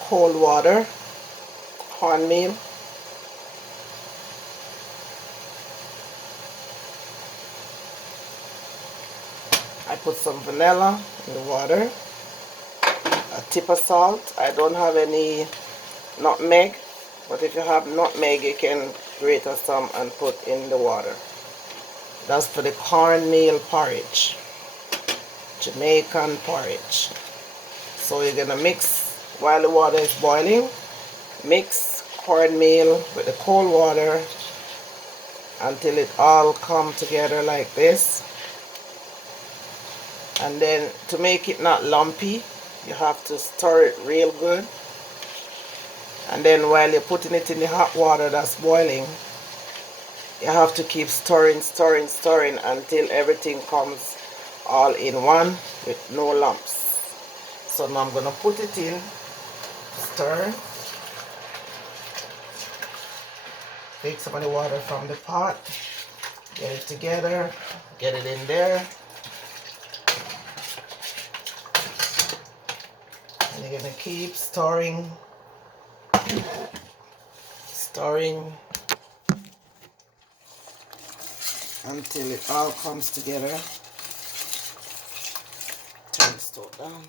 Cold water, cornmeal, I put some vanilla in the water, a tip of salt. I don't have any nutmeg, but if you have nutmeg you can grate some and put in the water. That's for the cornmeal porridge, Jamaican porridge. So you're gonna mix while the water is boiling. Mix cornmeal with the cold water until it all come together like this. And then to make it not lumpy, you have to stir it real good. And then while you're putting it in the hot water that's boiling, you have to keep stirring, stirring, stirring until everything comes all in one with no lumps. So now I'm gonna put it in, stir. Take some of the water from the pot, get it together, get it in there. And you're gonna keep stirring, stirring until it all comes together. Turn the stove down.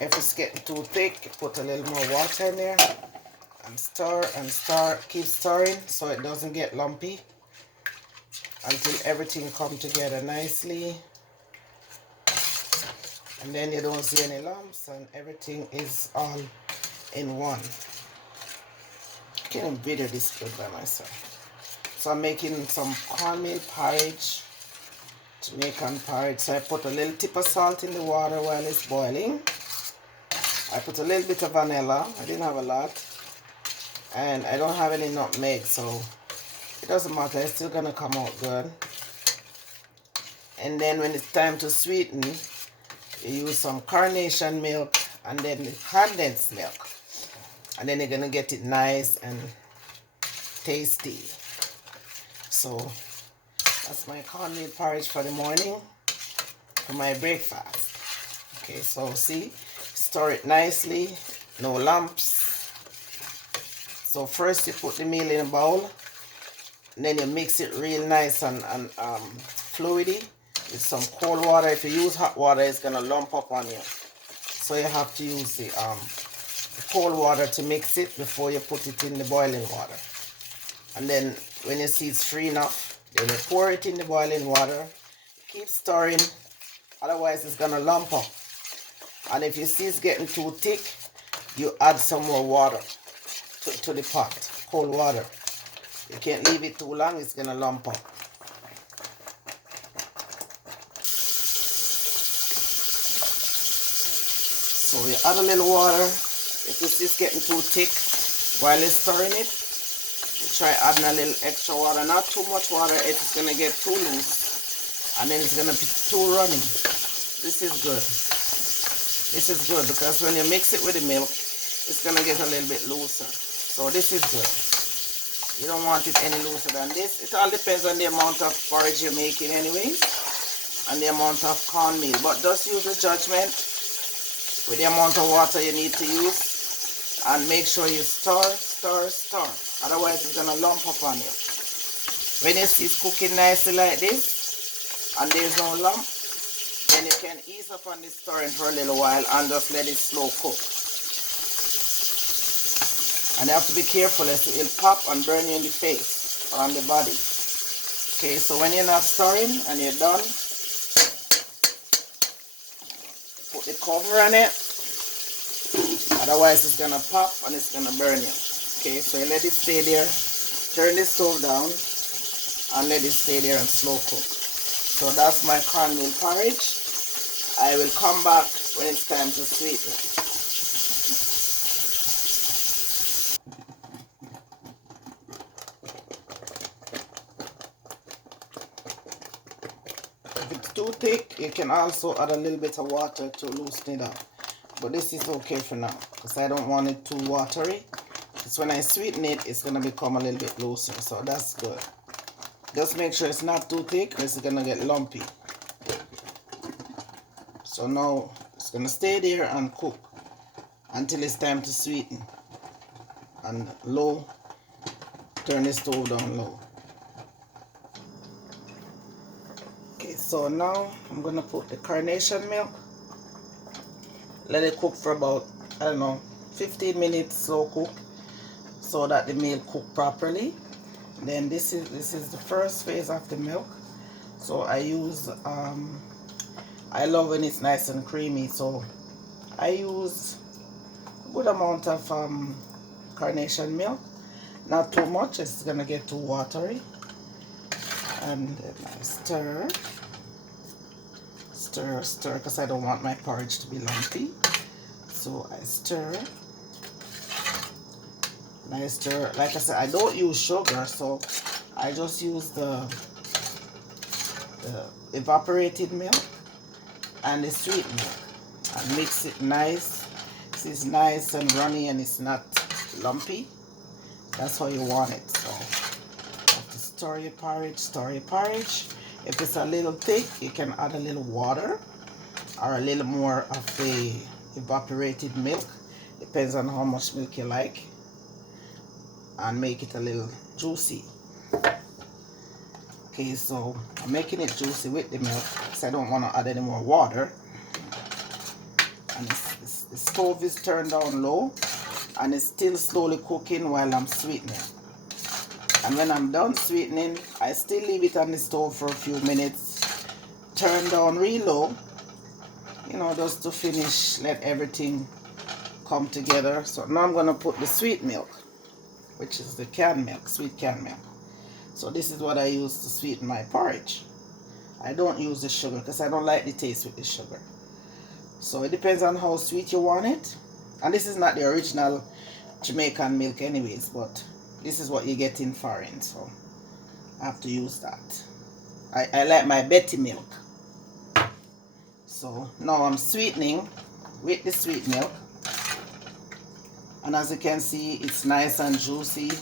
If it's getting too thick, put a little more water in there and stir and stir. Keep stirring so it doesn't get lumpy until everything comes together nicely. And then you don't see any lumps and everything is all in one. I can't even video this good by myself. So I'm making some cornmeal porridge, Jamaican porridge. So I put a little tip of salt in the water while it's boiling. I put a little bit of vanilla. I didn't have a lot. And I don't have any nutmeg, so it doesn't matter. It's still gonna come out good. And then when it's time to sweeten, you use some carnation milk and then the condensed milk. And then you're gonna get it nice and tasty. So that's my cornmeal porridge for the morning, for my breakfast. Okay, so see, stir it nicely, no lumps. So first you put the meal in a bowl, and then you mix it real nice and fluidy with some cold water. If you use hot water, it's gonna lump up on you. So you have to use the cold water to mix it before you put it in the boiling water. And then when you see it's free enough, then you pour it in the boiling water. Keep stirring, otherwise it's gonna lump up. And if you see it's getting too thick, you add some more water to the pot, cold water. You can't leave it too long, it's gonna lump up. So you add a little water. If you see it's getting too thick while you're stirring it, you try adding a little extra water, not too much water if it's gonna get too loose and then it's gonna be too runny. This is good. This is good because when you mix it with the milk, it's gonna get a little bit looser. So this is good. You don't want it any looser than this. It all depends on the amount of porridge you're making anyways, and the amount of cornmeal. But just use the judgment with the amount of water you need to use, and make sure you stir, stir, stir. Otherwise it's gonna lump up on you. When you see it's cooking nicely like this, and there's no lump, then you can ease up on this stirring for a little while and just let it slow cook. And you have to be careful as it will pop and burn you in the face or on the body. Okay, so when you're not stirring and you're done, put the cover on it. Otherwise it's gonna pop and it's gonna burn you. Okay, so you let it stay there. Turn the stove down and let it stay there and slow cook. So that's my cornmeal porridge. I will come back when it's time to sweeten it. If it's too thick, thick, you can also add a little bit of water to loosen it up. But this is okay for now because I don't want it too watery. Because when I sweeten it, it's going to become a little bit looser. So that's good. Just make sure it's not too thick or it's going to get lumpy. So now it's going to stay there and cook until it's time to sweeten. And low, turn the stove down low. Okay, so now I'm going to put the carnation milk. Let it cook for about, I don't know, 15 minutes slow cook so that the milk cook properly. Then this is the first phase of the milk. So I use I love when it's nice and creamy, so I use a good amount of carnation milk. Not too much, it's gonna get too watery. And then I stir, because I don't want my porridge to be lumpy. So I stir. And I stir, like I said, I don't use sugar, so I just use the evaporated milk and the sweet milk and mix it nice. This is nice and runny and it's not lumpy. That's how you want it. So you have to stir your porridge. If it's a little thick, you can add a little water or a little more of the evaporated milk. Depends on how much milk you like. And make it a little juicy. Okay, so I'm making it juicy with the milk because I don't want to add any more water. And the stove is turned down low and it's still slowly cooking while I'm sweetening. And when I'm done sweetening, I still leave it on the stove for a few minutes, turn down real low, you know, just to finish, let everything come together. So now I'm going to put the sweet milk, which is the canned milk, sweet canned milk. So this is what I use to sweeten my porridge. I don't use the sugar because I don't like the taste with the sugar. So it depends on how sweet you want it. And this is not the original Jamaican milk anyways, but this is what you get in foreign, so I have to use that. I like my Betty milk. So now I'm sweetening with the sweet milk. And as you can see, it's nice and juicy.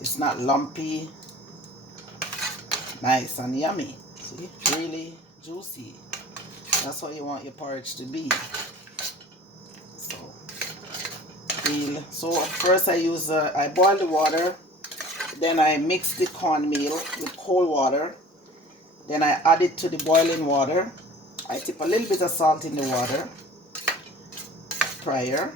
It's not lumpy. Nice and yummy. See, really juicy. That's how you want your porridge to be. So first I boil the water, then I mix the cornmeal with cold water, then I add it to the boiling water. I tip a little bit of salt in the water prior,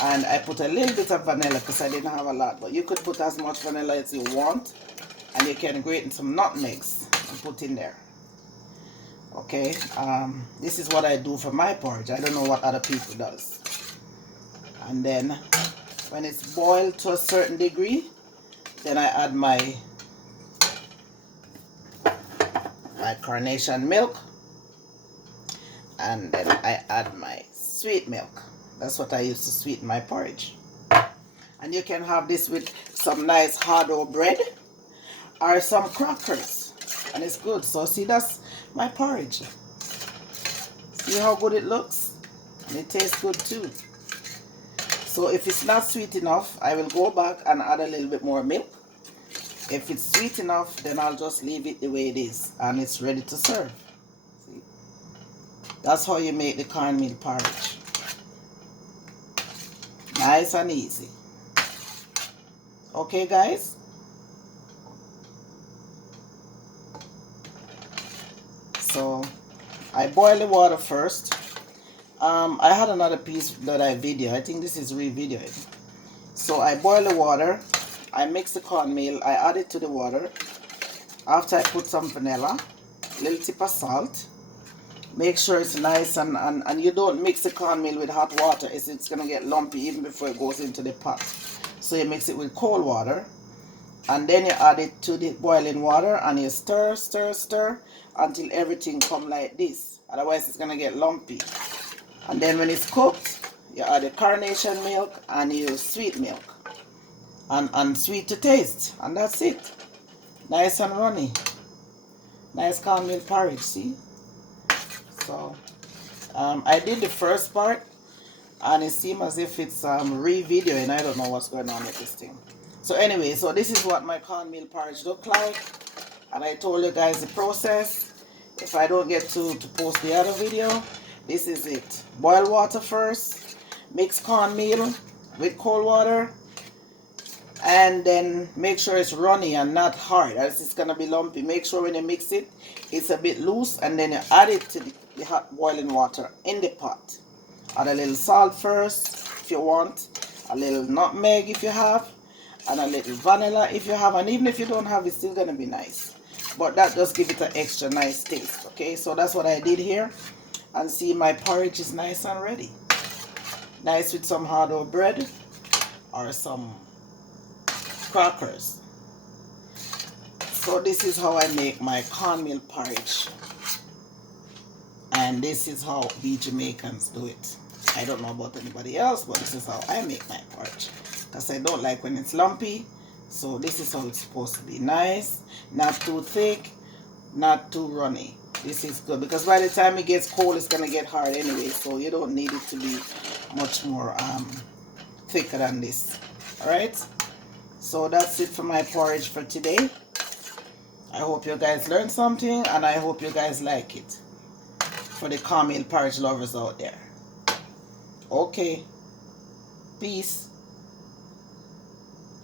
and I put a little bit of vanilla because I didn't have a lot, but you could put as much vanilla as you want, and you can grate in some nutmegs and put in there. Okay, this is what I do for my porridge. I don't know what other people does. And then when it's boiled to a certain degree, then I add my carnation milk, and then I add my sweet milk. That's what I use to sweeten my porridge. And you can have this with some nice hard-dough bread or some crackers, and it's good. So see, that's my porridge. See how good it looks? And it tastes good too. So if it's not sweet enough, I will go back and add a little bit more milk. If it's sweet enough, then I'll just leave it the way it is, and it's ready to serve. See? That's how you make the cornmeal porridge. Nice and easy. Okay, guys? So I boil the water first. I had another piece that I videoed. I think this is re-videoed. So I boil the water, I mix the cornmeal, I add it to the water. After I put some vanilla, a little tip of salt. Make sure it's nice, and you don't mix the cornmeal with hot water. It's going to get lumpy even before it goes into the pot. So you mix it with cold water, and then you add it to the boiling water, and you stir, stir, stir until everything come like this. Otherwise it's going to get lumpy. And then when it's cooked, you add the carnation milk and your sweet milk. And sweet to taste. And that's it. Nice and runny. Nice cornmeal porridge, see? So I did the first part, and it seems as if it's re-videoing. I don't know what's going on with this thing. So anyway, so this is what my cornmeal porridge look like, and I told you guys the process. If I don't get to post the other video, this is it. Boil water first, mix cornmeal with cold water, and then make sure it's runny and not hard, as it's gonna be lumpy. Make sure when you mix it, it's a bit loose, and then you add it to the hot boiling water in the pot. Add a little salt first if you want, a little nutmeg if you have, and a little vanilla if you have, and even if you don't have, it's still gonna be nice, but that just give it an extra nice taste. Okay, so that's what I did here, and see, my porridge is nice and ready. Nice with some hard bread or some crackers. So this is how I make my cornmeal porridge, and this is how we Jamaicans do it. I don't know about anybody else, but this is how I make my porridge, because I don't like when it's lumpy. So this is how it's supposed to be. Nice, not too thick, not too runny. This is good, because by the time it gets cold, it's gonna get hard anyway, so you don't need it to be much more thicker than this. All right, so that's it for my porridge for today. I hope you guys learned something, and I hope you guys like it, for the cornmeal porridge lovers out there. Okay, peace.